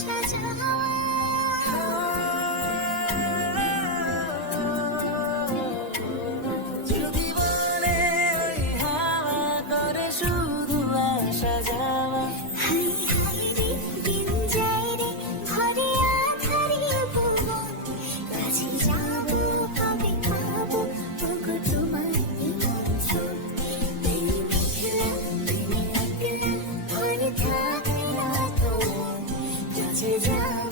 সাজা 记得。